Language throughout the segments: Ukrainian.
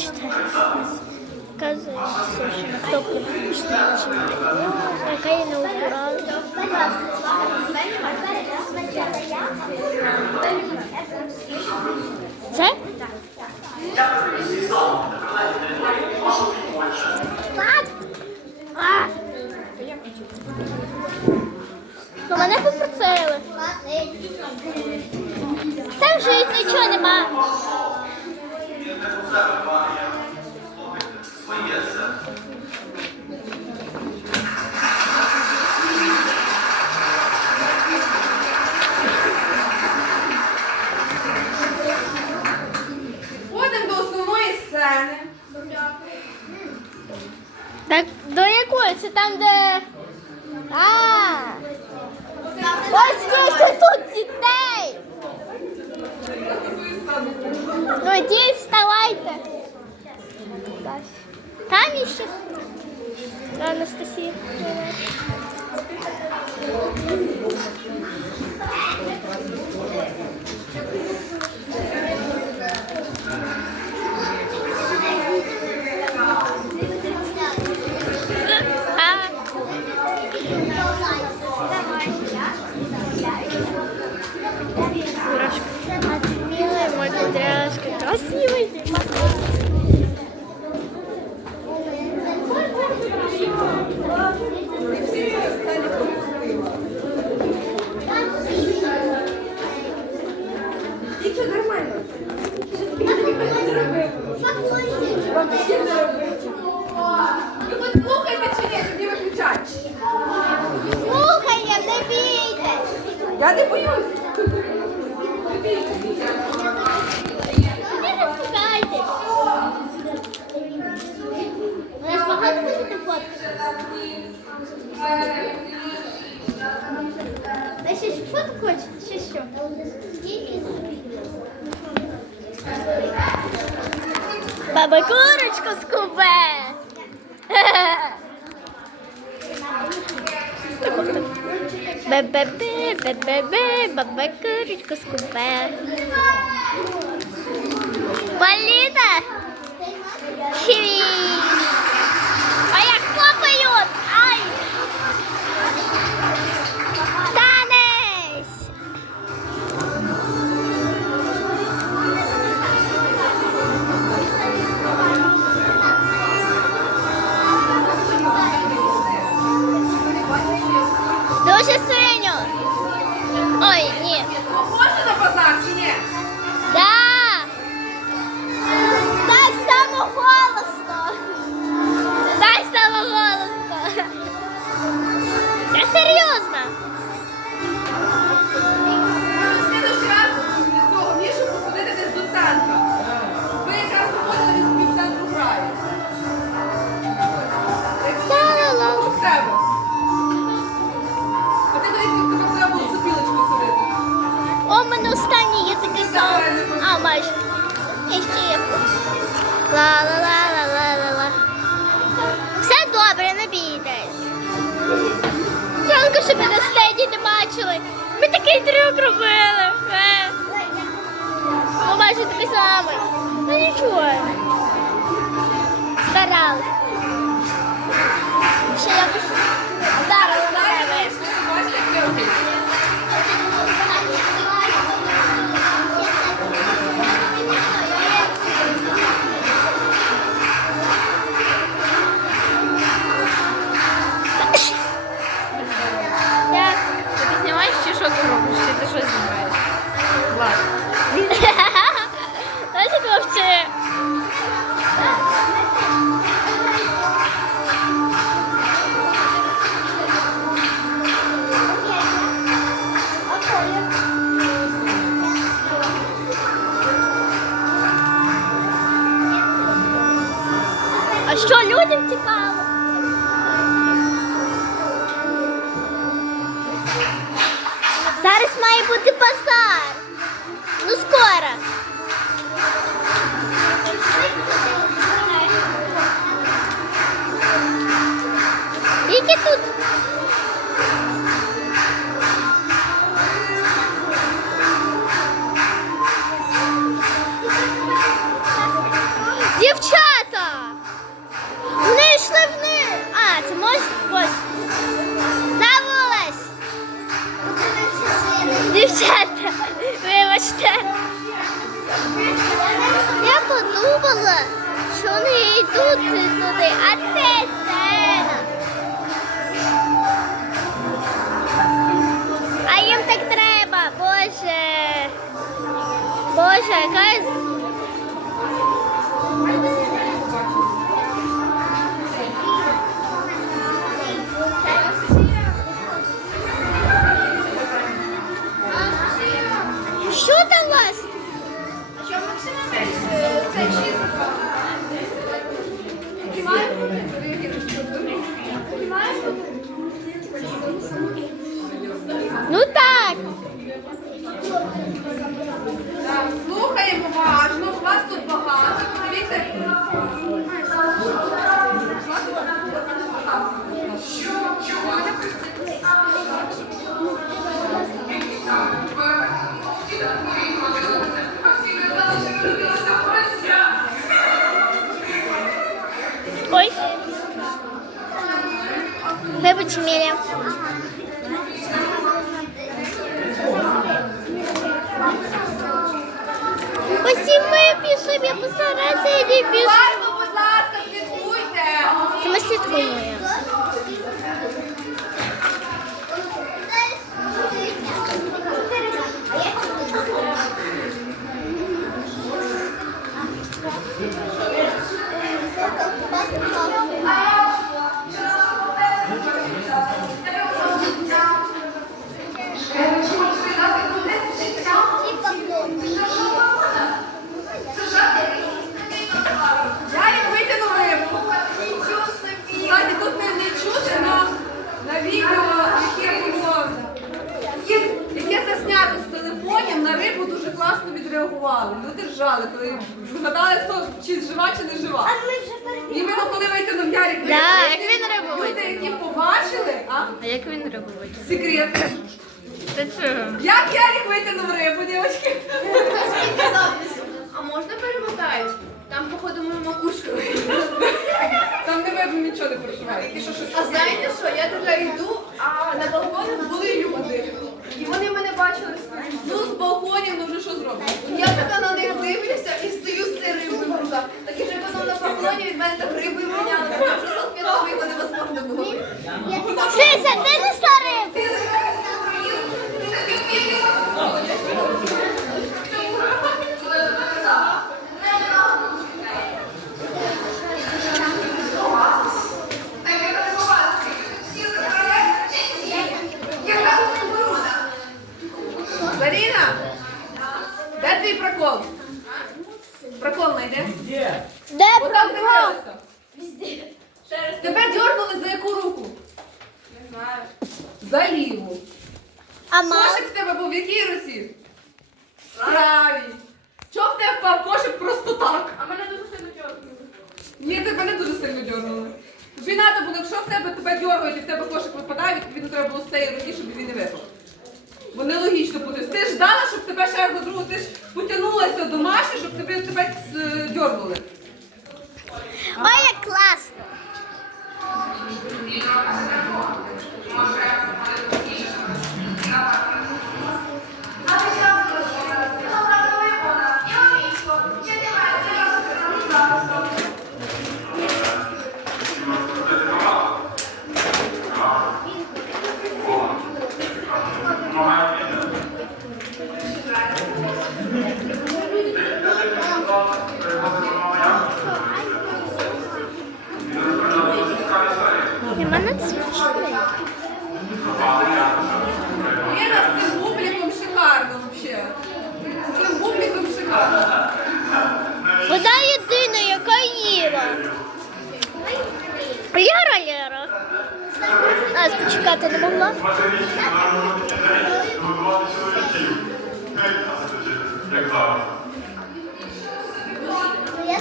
бачите, оказується, що на кнопку пішли яка я. Це? Ну, мене попросили. Там вже нічого нема. Там, де. А! Ось скільки тут дітей! Ну, йдіть, вставайте. Там іще. Анастасія. Я не боюсь. Ви ж багато? Ще ж фото хочете? Чи що? Баба курочку скубе. Бе-бе-бе, бе-бе-бе, баба курочку скубе. Поліна! Хвіст! А як хлопають! Ай! Танець! Дуже синьо! Мене останній є такий самий. А, майже. Ще є. Ла-ла-ла-ла-ла-ла-ла. Такий трюк робили. Майже такий самий. Ну нічого. Що людям цікаво? Дівчата, вибачте. Я подумала, що вони йдуть туди, а це Ой. Вибач, Міля. і ми пішли, я посередині пішли. Будь ласка, слідкуйте. Ми слідкуємо. Класно відреагували. Люди ржали, коли згадали, хто чи жива, чи не жива. Іменно коли витягнув Ярик. Да, як він рибу Люди, які побачили, а? А як він реагує? Секрет. Та чого? Як Ярик витягнув рибу, дівчатки? А можна перемотають? Там, походу, моя макушка. Там не видно нічого не переживає. Ти що, щось А знаєте що? Я така йду, а на балконі були люди. І вони мене бачили скрізь. Ну, з балконів, ну вже що зробиш? Я така на них дивлюся і стою з цією рибою в руках. Так і вже потім на балконі від мене так риби міняли. Що салфетковий вони невозможно було. Заріна, де твій прокол? Прокол знайде? Де Отам прокол? дивилися. Тебе дьорнули за яку руку? Не знаю. За ліву. А? Кошик в тебе був в якій руці? Правій. Чого в тебе впав кошик просто так? А мене дуже сильно тьоркнули. Ні, тебе не дуже сильно дьорнули. Тобі треба було, якщо в тебе тебе дьоргають і в тебе кошик випадає, відповідно треба було з цієї руки, щоб він не випав. Бо нелогічно буде. Ти ж ждала, щоб тебе ще раз другу, ти ж потягнулася до Маші, щоб тебе, тебе е, дьорнули. Ой, як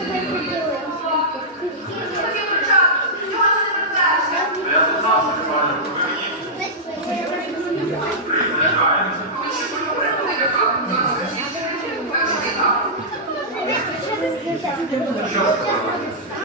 Я з